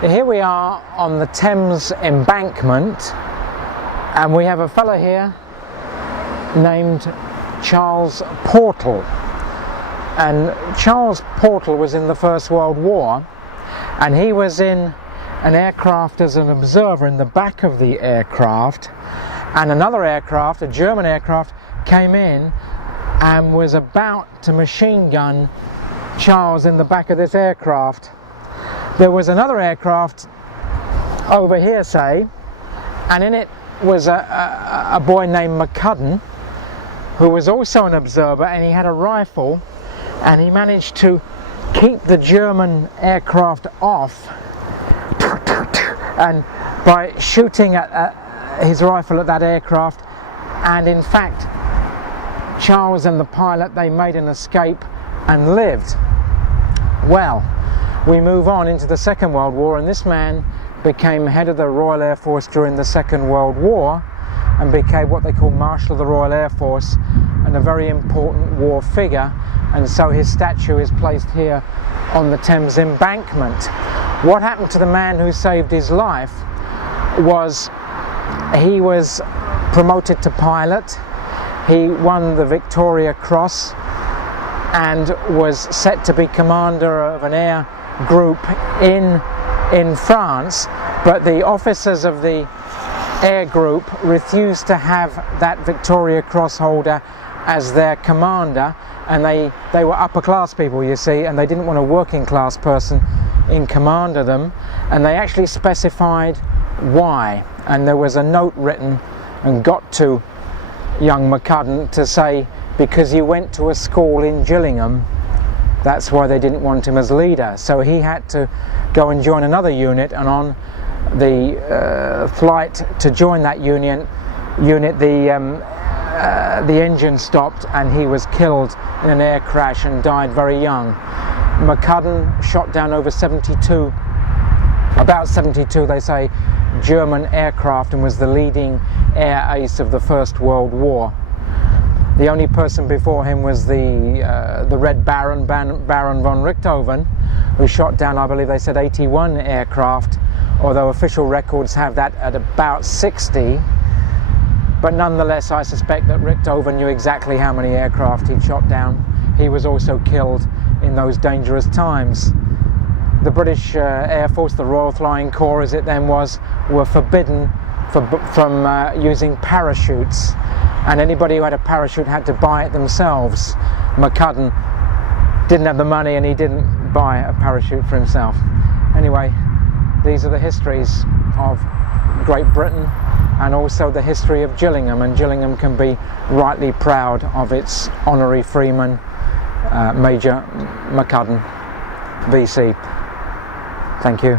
Here we are on the Thames embankment, and we have a fellow here named Charles Portal. And Charles Portal was in the First World War, and he was in an aircraft as an observer in the back of the aircraft, and another aircraft, a German aircraft, came in and was about to machine gun Charles in the back of this aircraft. There was another aircraft over here, say, and in it was a boy named McCudden, who was also an observer, and he had a rifle, and he managed to keep the German aircraft off, and by shooting at his rifle at that aircraft. And in fact, Charles and the pilot, they made an escape and lived. Well, we move on into the Second World War, and this man became head of the Royal Air Force during the Second World War and became what they call Marshal of the Royal Air Force, and a very important war figure, and so his statue is placed here on the Thames embankment. What happened to the man who saved his life was he was promoted to pilot, he won the Victoria Cross and was set to be commander of an air group in France, but the officers of the air group refused to have that Victoria Cross holder as their commander, and they were upper class people, you see, and they didn't want a working class person in command of them, and they actually specified why, and there was a note written and got to young McCudden to say, because you went to a school in Gillingham, that's why they didn't want him as leader. So he had to go and join another unit, and on the flight to join that unit, the engine stopped and he was killed in an air crash and died very young. McCudden shot down over 72, about 72 they say, German aircraft, and was the leading air ace of the First World War. The only person before him was the Red Baron, Baron von Richthofen, who shot down, I believe they said 81 aircraft, although official records have that at about 60. But nonetheless, I suspect that Richthofen knew exactly how many aircraft he'd shot down. He was also killed in those dangerous times. The British Air Force, the Royal Flying Corps as it then was, were forbidden from using parachutes, and anybody who had a parachute had to buy it themselves. McCudden didn't have the money and he didn't buy a parachute for himself. Anyway, these are the histories of Great Britain and also the history of Gillingham, and Gillingham can be rightly proud of its honorary freeman, Major McCudden, VC. Thank you.